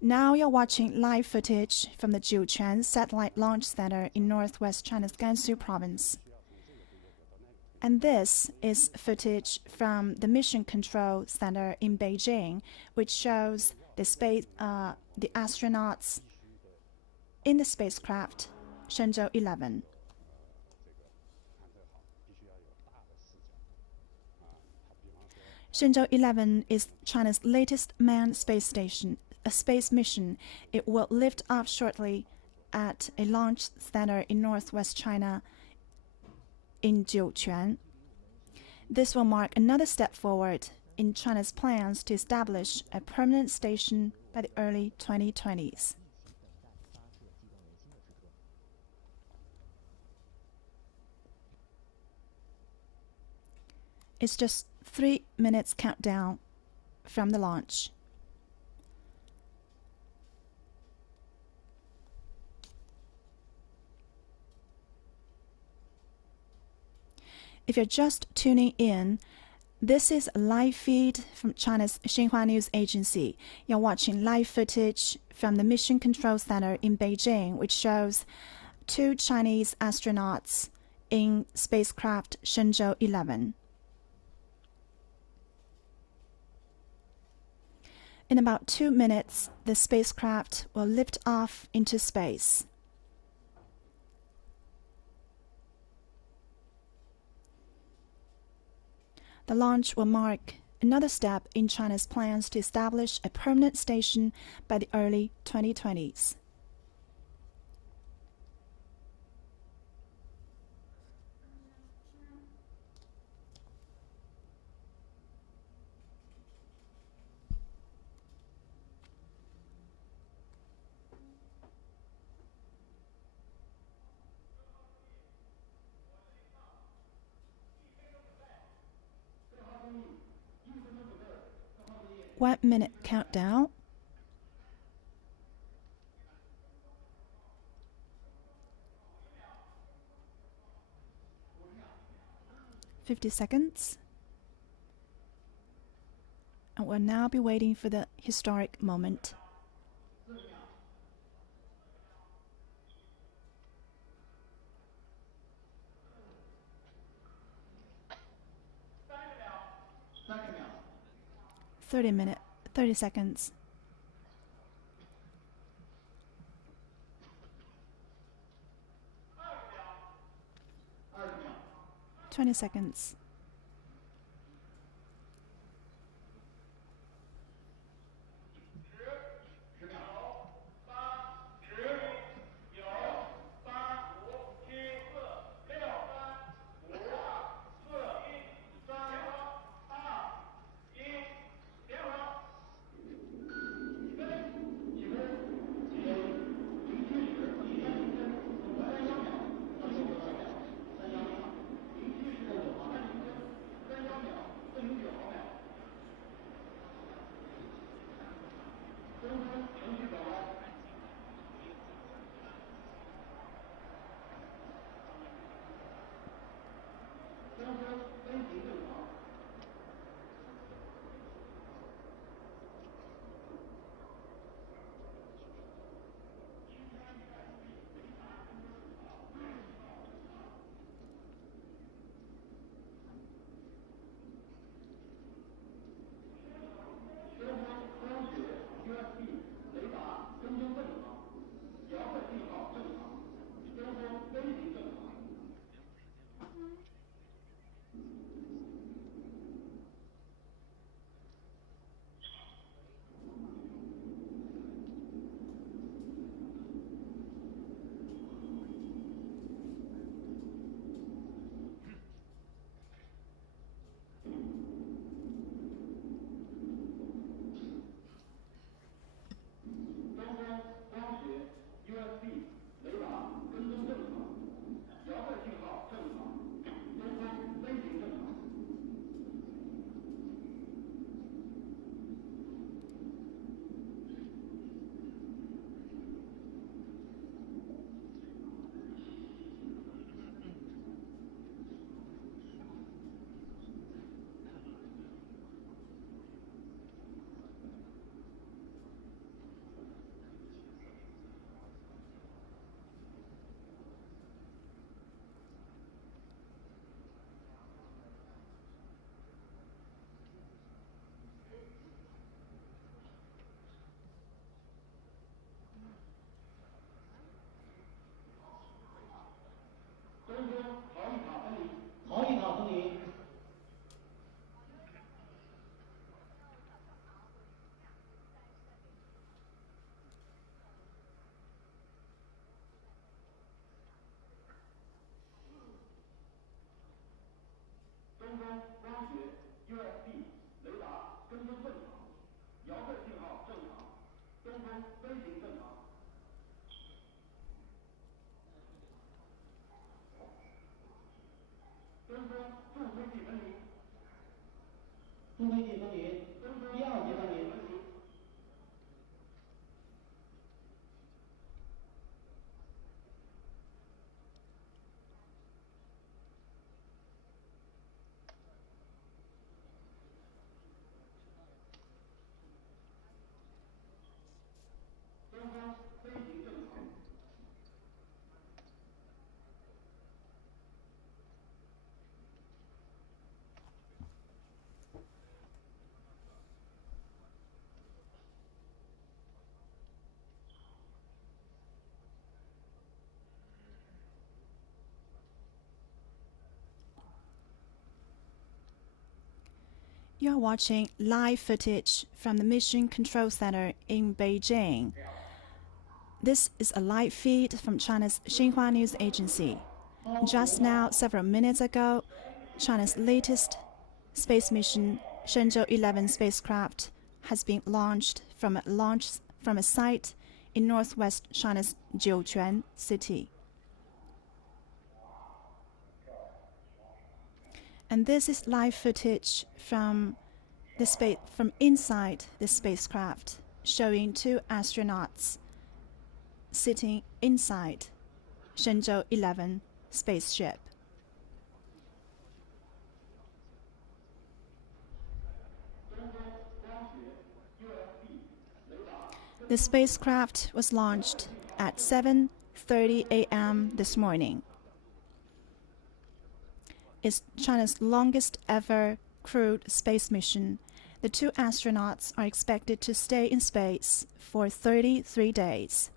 Now you're watching live footage from the Jiuquan Satellite Launch Center in northwest China's Gansu province. And this is footage from the Mission Control Center in Beijing, which shows the astronauts in the spacecraft Shenzhou-11. Shenzhou-11 is China's latest manned space station, a space mission. It will lift off shortly at a launch center in northwest China in Jiuquan. This will mark another step forward in China's plans to establish a permanent station by the early 2020s. It's just 3 minutes countdown from the launch. If you're just tuning in, this is a live feed from China's Xinhua News Agency. You're watching live footage from the Mission Control Center in Beijing, which shows 2 Chinese astronauts in spacecraft Shenzhou-11. In about 2 minutes, the spacecraft will lift off into space. The launch will mark another step in China's plans to establish a permanent station by the early 2020s. One minute countdown. $50. And we'll now be waiting for the historic moment. $30. 30 seconds. 20 seconds. 中推进分离，一号机分离。You are watching live footage from the Mission Control Center in Beijing. This is a live feed from China's Xinhua News Agency. Just now, several minutes ago, China's latest space mission, Shenzhou-11 spacecraft, has been launched from a site in northwest China's Jiuquan city. And this is live footage from inside the spacecraft, showing two astronauts sitting inside Shenzhou-11 spaceship. The spacecraft was launched at 7:30 a.m. this morning. It's China's longest ever crewed space mission. The two astronauts are expected to stay in space for 33 days.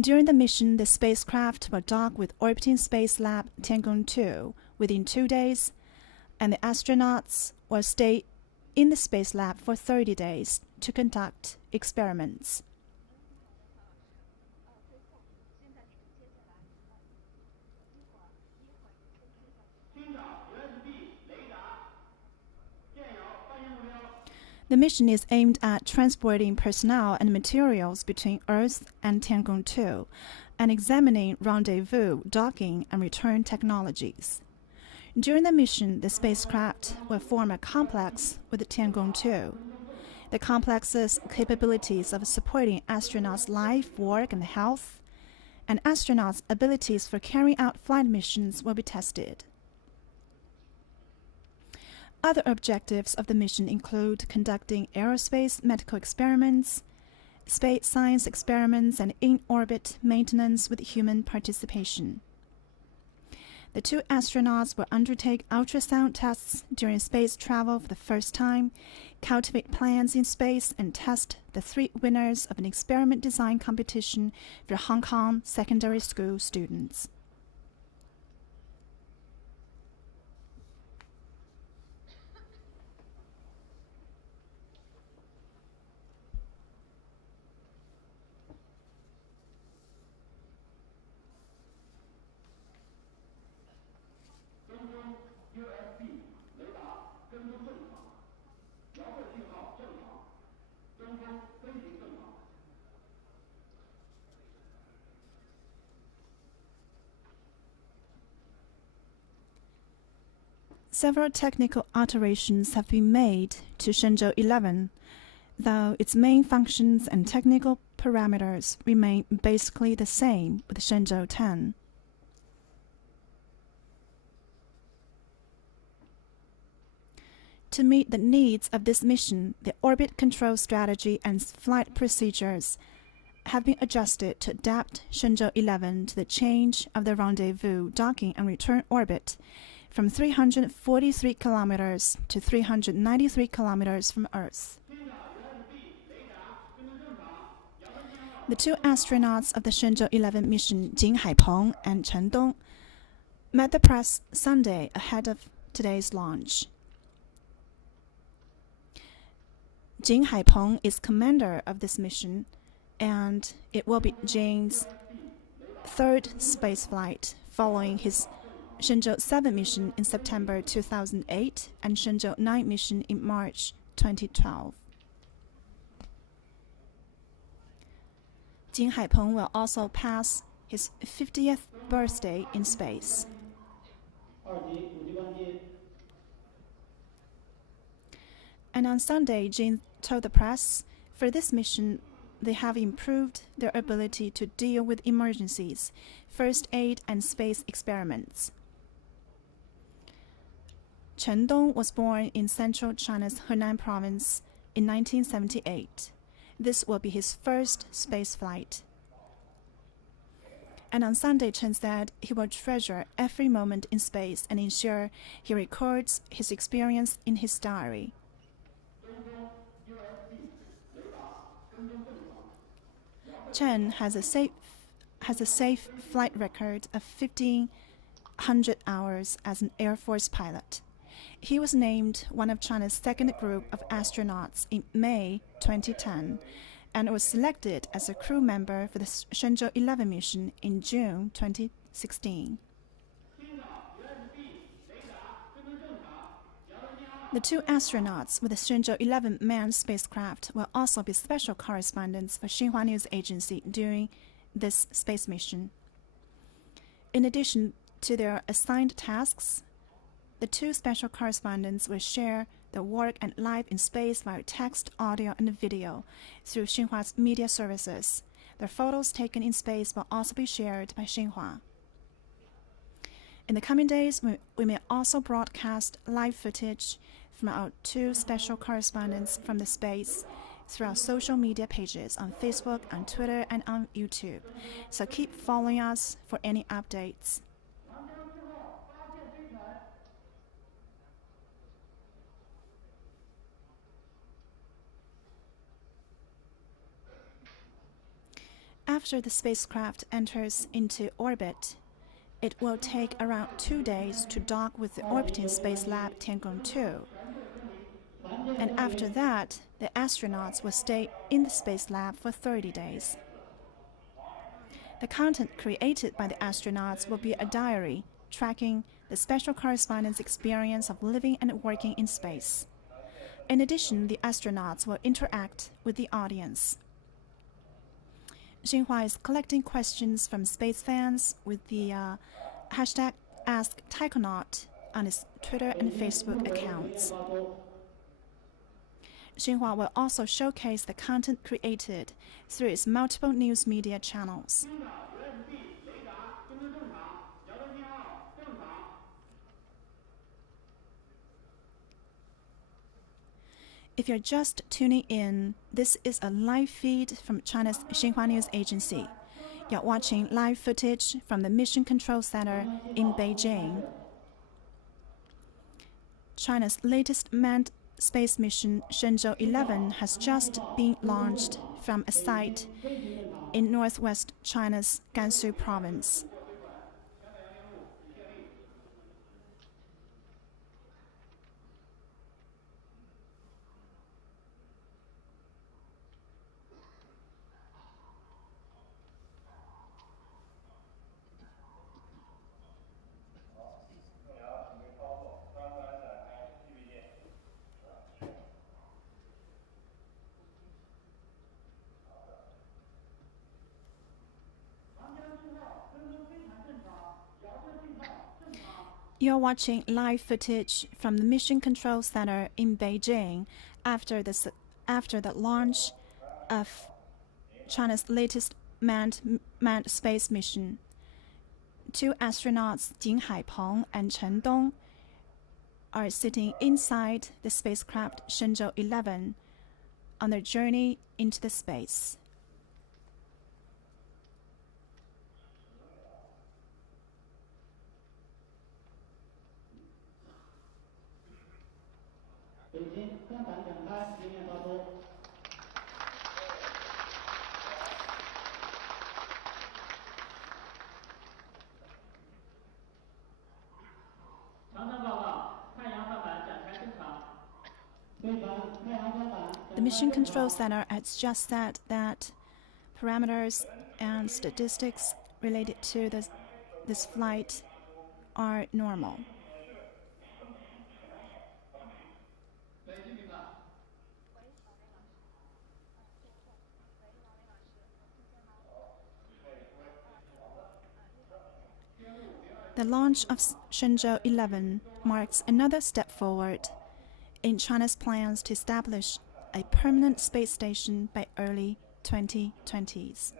During the mission, the spacecraft will dock with orbiting space lab Tiangong-2 within 2 days, and the astronauts will stay in the space lab for 30 days to conduct experiments. The mission is aimed at transporting personnel and materials between Earth and Tiangong-2 and examining rendezvous, docking, and return technologies. During the mission, the spacecraft will form a complex with Tiangong-2. The complex's capabilities of supporting astronauts' life, work, and health, and astronauts' abilities for carrying out flight missions will be tested. Other objectives of the mission include conducting aerospace medical experiments, space science experiments, and in-orbit maintenance with human participation. The two astronauts will undertake ultrasound tests during space travel for the first time, cultivate plants in space, and test the 3 winners of an experiment design competition for Hong Kong secondary school students. Several technical alterations have been made to Shenzhou-11, though its main functions and technical parameters remain basically the same with Shenzhou-10. To meet the needs of this mission, the orbit control strategy and flight procedures have been adjusted to adapt Shenzhou-11 to the change of the rendezvous, docking, and return orbit from 343 kilometers to 393 kilometers from Earth. The two astronauts of the Shenzhou-11 mission, Jing Haipeng and Chen Dong, met the press Sunday ahead of today's launch. Jing Haipeng is commander of this mission, and it will be Jing's 3rd spaceflight following his Shenzhou-11 mission in September 2008, and Shenzhou-9 mission in March 2012. Jin Haipeng will also pass his 50th birthday in space. 2级5级关机。 And on Sunday, Jin told the press, for this mission, they have improved their ability to deal with emergencies, first aid, and space experiments. Chen Dong was born in central China's Henan province in 1978. This will be his first space flight. And on Sunday, Chen said he will treasure every moment in space and ensure he records his experience in his diary. Chen has a safe flight record of 1,500 hours as an Air Force pilot. He was named one of China's second group of astronauts in May 2010 and was selected as a crew member for the Shenzhou-11 mission in June 2016. The two astronauts with the Shenzhou-11 manned spacecraft will also be special correspondents for Xinhua News Agency during this space mission. In addition to their assigned tasks, the two special correspondents will share their work and life in space via text, audio, and video through Xinhua's media services. Their photos taken in space will also be shared by Xinhua. In the coming days, we may also broadcast live footage from our two special correspondents from the space through our social media pages on Facebook, on Twitter, and on YouTube. So keep following us for any updates. After the spacecraft enters into orbit, it will take around 2 days to dock with the orbiting Space Lab Tiangong 2. And after that, the astronauts will stay in the Space Lab for 30 days. The content created by the astronauts will be a diary tracking the special correspondents' experience of living and working in space. In addition, the astronauts will interact with the audience. Xinhua is collecting questions from space fans with the hashtag AskTaikonaut on its Twitter and Facebook accounts. Xinhua will also showcase the content created through its multiple news media channels. If you're just tuning in, this is a live feed from China's Xinhua News Agency. You're watching live footage from the Mission Control Center in Beijing. China's latest manned space mission, Shenzhou-11, has just been launched from a site in northwest China's Gansu province. You're watching live footage from the Mission Control Center in Beijing after the launch of China's latest manned space mission. Two astronauts, Jin Haipeng and Chen Dong, are sitting inside the spacecraft Shenzhou-11 on their journey into the space. The Mission Control Center has just said that parameters and statistics related to this flight are normal. The launch of Shenzhou-11 marks another step forward in China's plans to establish a permanent space station by early 2020s.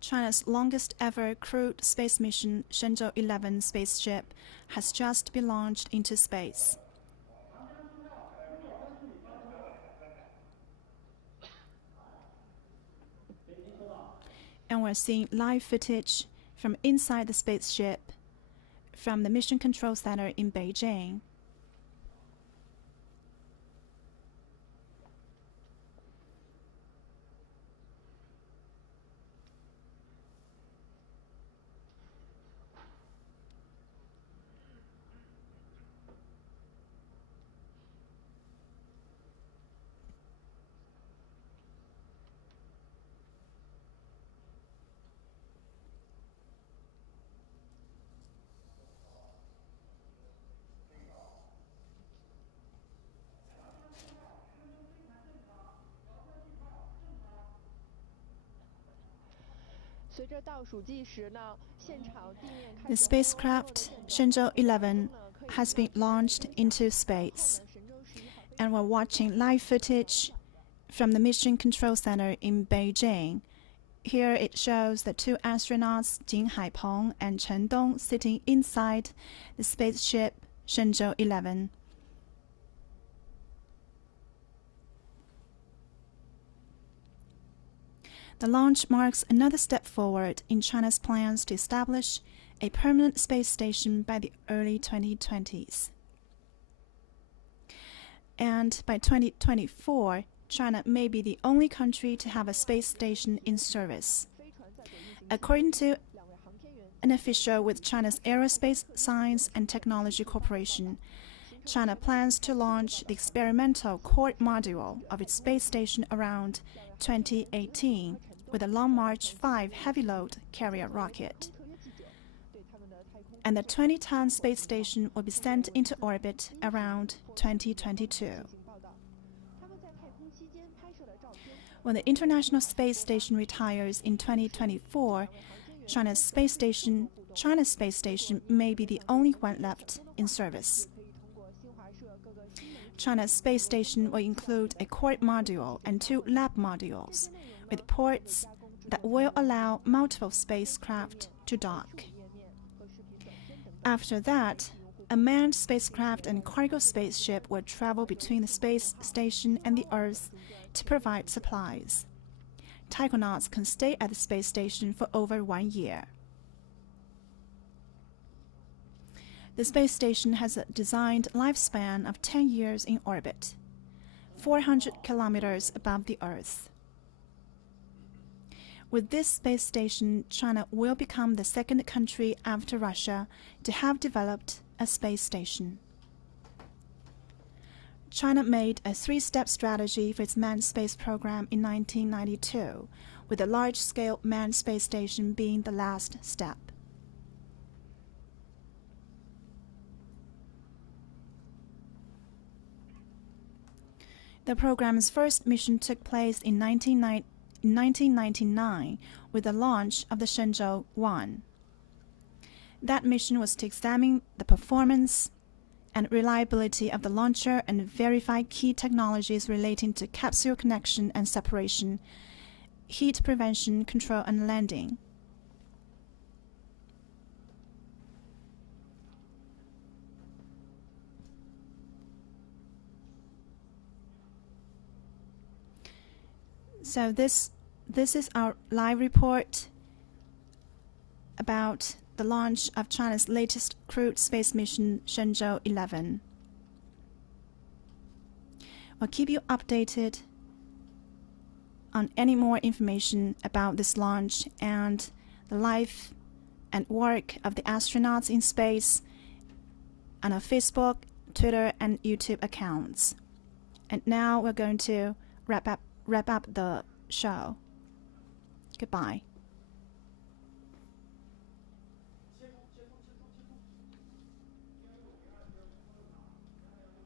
China's longest ever crewed space mission, Shenzhou-11 spaceship, has just been launched into space. And we're seeing live footage from inside the spaceship from the Mission Control Center in Beijing. The spacecraft Shenzhou-11 has been launched into space, and we're watching live footage from the Mission Control Center in Beijing. Here it shows the two astronauts Jing Haipeng and Chen Dong sitting inside the spaceship Shenzhou-11. The launch marks another step forward in China's plans to establish a permanent space station by the early 2020s. And by 2024, China may be the only country to have a space station in service. According to an official with China's Aerospace Science and Technology Corporation, China plans to launch the experimental core module of its space station around 2018 with a Long March 5 heavy-load carrier rocket. And the 20-ton space station will be sent into orbit around 2022. When the International Space Station retires in 2024, China's space station may be the only one left in service. China's space station will include a core module and 2 lab modules, with ports that will allow multiple spacecraft to dock. After that, a manned spacecraft and cargo spaceship will travel between the space station and the Earth to provide supplies. Taikonauts can stay at the space station for over 1 year. The space station has a designed lifespan of 10 years in orbit, 400 kilometers above the Earth. With this space station, China will become the second country after Russia to have developed a space station. China made a 3-step strategy for its manned space program in 1992, with a large-scale manned space station being the last step. The program's first mission took place in 1999 with the launch of the Shenzhou-11. That mission was to examine the performance and reliability of the launcher and verify key technologies relating to capsule connection and separation, heat prevention, control, and landing. So this is our live report about the launch of China's latest crewed space mission, Shenzhou-11. We'll keep you updated on any more information about this launch and the life and work of the astronauts in space on our Facebook, Twitter, and YouTube accounts. And now we're going to wrap up the show. Goodbye.